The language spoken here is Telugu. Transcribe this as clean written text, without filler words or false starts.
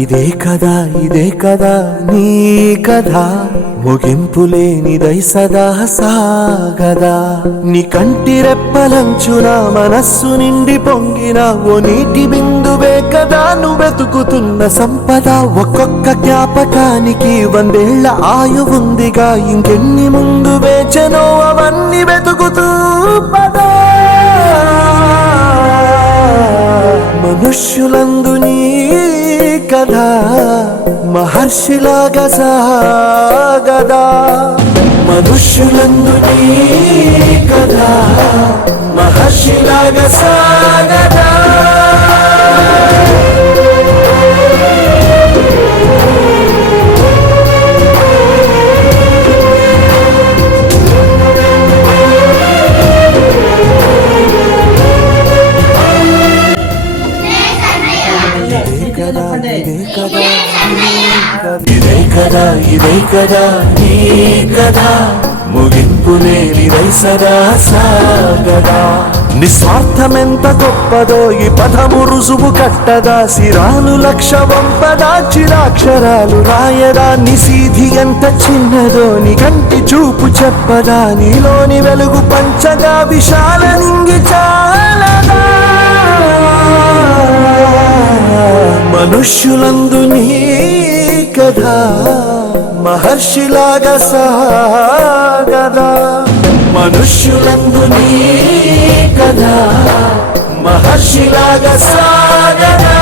ఇదే కదా నీ కథ ముగింపులేనిదై సదా సాగదా నీ కంటి రెప్పలంచున మనస్సు నిండి పొంగిన ఓ నీటి బిందువే కదా నువ్వు వెతుకుతున్న సంపద ఒక్కొక్క జ్ఞాపకానికి 100 ఏళ్ల ఆయువుందిగా ఇంకెన్ని ముందు వేచనో అవన్నీ వెతుకుతూ పదా మనుష్యులందు నీ కథ మహర్షిలాగా సాగదా మనుష్యులందు నీ కథ మహర్షిలాగా సాగదా ఇదే కదా నీ కథ ముగింపులేనిదై సదా సాగదా నిస్వార్థమెంత గొప్పదో ఈ పదము రుజువు కట్టదా సిరాలు లక్ష వంపదా చిరాక్షరాలు రాయదా నిసీధి ఎంత చిన్నదో నీ కంటి చూపు చెప్పదా నీలోని వెలుగు పంచగా విశాల నింగి చాలదా మనుష్యులందు నీ కథ మహర్షిలాగా సాగదా మనుష్యులందు నీ కథ మహర్షిలాగా సాగదా